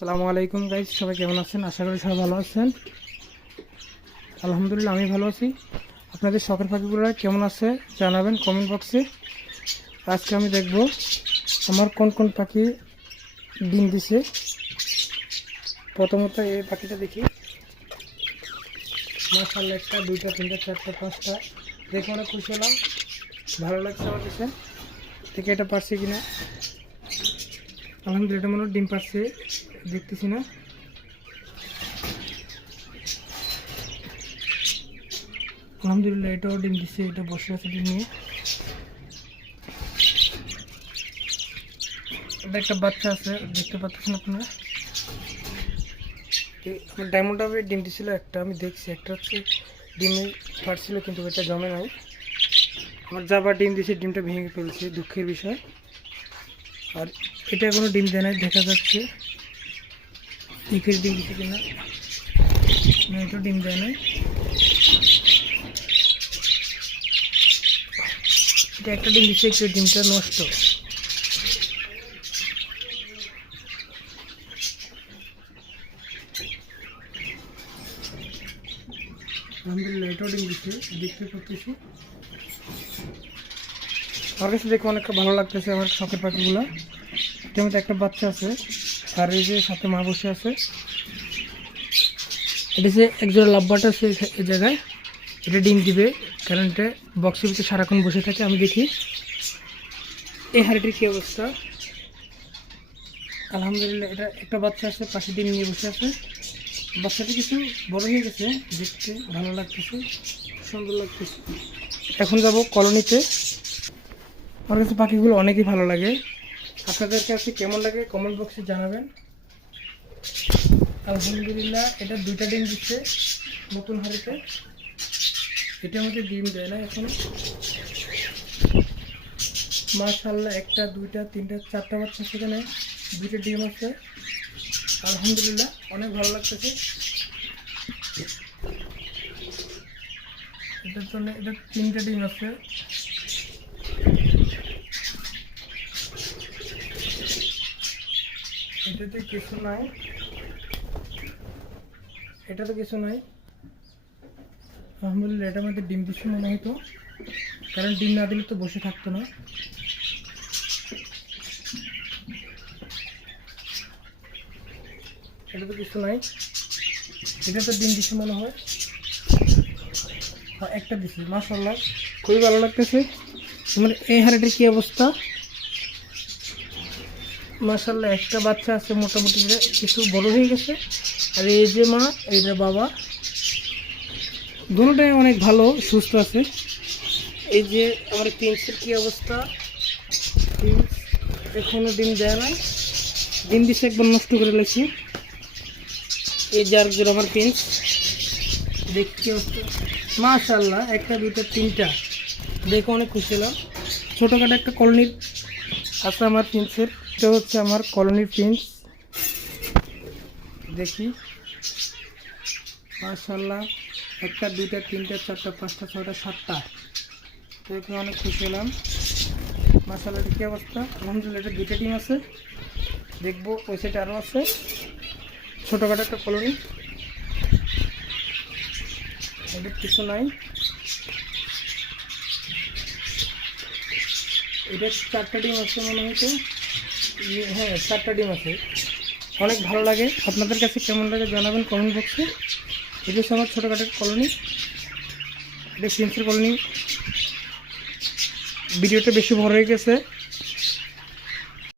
আসসালামু আলাইকুম গাইস, সবাই কেমন আছেন? আশা করি সবাই ভালো আছেন। আলহামদুলিল্লাহ আমি ভালো আছি। আপনাদের শখের পাখিগুলো কেমন আছে জানাবেন কমেন্ট বক্সে। আজকে আমি দেখব আমার কোন কোন পাখি ডিম দিছে। প্রথমত এই পাখিটা দেখি। মাশাআল্লাহ, একটা দুইটা তিনটা চারটা পাঁচটা দেখে অনেক খুশি হলাম, ভালো লাগছে আমার কাছে। দেখে এটা পারছে কিনা। আলহামদুলিল্লাহ, এটা মনে হয় ডিম পারছে, দেখতেছি না। আলহামদুলিল্লাহ, এটাও ডিম দিচ্ছে, এটা বসে আছে ডিম নিয়ে। এটা একটা বাচ্চা আছে, দেখতে পাচ্ছেন আপনারা। আমার ডায়মন্ড ডাবে ডিম দিছিল একটা, আমি দেখছি একটা হচ্ছে ডিমে ফাটছিল কিন্তু এটা জমে নাই। আমার যাবার ডিম দিছে, ডিমটা ভেঙে ফেলছে, দুঃখের বিষয়। আর এটা কোনো ডিম দেয় নাই, দেখা যাচ্ছে নিখের ডিম দিচ্ছে কিনা। না, এটা ডিম দেয় নাই। এটা একটা ডিম দিচ্ছে, একটু ডিমটা নষ্ট। আলহামদুলিল্লাহ, এটাও ডিম দিচ্ছে, দেখতে পাচ্ছি। আমার কাছে দেখে অনেক ভালো লাগতেছে আমার শখের পাখিগুলো। এটার মধ্যে একটা বাচ্চা আছে, আর এই যে সাথে মা বসে আছে। এটা যে একজোড়া লাভবাট আছে এই জায়গায়, এটা ডিম দিবে, কারণ এটা বক্সের ভিতরে সারাক্ষণ বসে থাকে। আমি দেখি এই হাড়িটির কী অবস্থা। আলহামদুলিল্লাহ, এটা একটা বাচ্চা আছে, পাশে ডিম নিয়ে বসে আছে। বাচ্চাটি কিছু বড় হয়ে গেছে, দেখতে ভালো লাগতেছে, সুন্দর লাগতেছে। এখন যাব কলোনিতে। আমার কাছে পাখিগুলো অনেকই ভালো লাগে। আপনাদের কাছে কেমন লাগে কমেন্ট বক্সে জানাবেন। আলহামদুলিল্লাহ, এটা দুইটা ডিম দিচ্ছে নতুন হাড়িতে। এটার মধ্যে ডিম দেয় না এখনো। মাশাআল্লাহ, একটা দুইটা তিনটা চারটা বাচ্চা, সেখানে দুইটা ডিম আছে। আলহামদুলিল্লাহ, অনেক ভালো লাগতেছে। এটার জন্য এটা তিনটা ডিম আছে। এটাতে কিছু নাই, এটাতে কিছু নাই। আলহামদুলিল্লাহ, এটার মধ্যে ডিম দিচ্ছে মনে হয়তো, কারণ ডিম না দিলে তো বসে থাকতো না। এটাতে কিছু নাই, এটা তো ডিম দিচ্ছে মনে হয়। হ্যাঁ, একটা দিচ্ছে। মাশাআল্লাহ, খুবই ভালো লাগতেছে। তোমার এই হাড়িটার কি অবস্থা? মাশাআল্লাহ, একটা বাচ্চা আছে, মোটামুটি কিছু বড় হয়ে গেছে। আর এই যে মা, এই যে বাবা, দুটোটাই অনেক ভালো সুস্থ আছে। এই যে আমার প্রিন্সের কি অবস্থা। প্রিন্স এখনো ডিম দেয় নাই, ডিম দিচ্ছে একবার নষ্ট করে লেছি। এই যে আরেকজন আমার প্রিন্স, দেখি কি অবস্থা। মাশাআল্লাহ, একটা দুটো তিনটা, দেখে অনেক খুশি হলাম। ছোটোখাটো একটা কলোনির আছে আমার প্রিন্সের। এটা হচ্ছে আমার কলোনির প্রিন্স, দেখি। মাশাআল্লাহ, একটা দুইটা তিনটা চারটা পাঁচটা ছয়টা সাতটা, দেখে অনেক খুশি হলাম। মাশাআল্লাহ, এটা কী অবস্থা। আলহামদুলিল্লাহ, এটা দুইটা ডিম আছে, দেখবো ওই সাইডে আরও আছে। ছোটোখাটো একটা কলোনি, এদের কিছু নাই। এটা চারটা ডিম আছে মনে হয়তো। হ্যাঁ, চারটা ডিম আছে। অনেক ভালো লাগে। আপনাদের কাছে কেমন লাগে জানাবেন কমেন্ট বক্সে। এটা হচ্ছে আমার ছোটোখাটো কলোনি, এটা প্রিন্সের কলোনি। ভিডিওটা বেশি বড় হয়ে গেছে,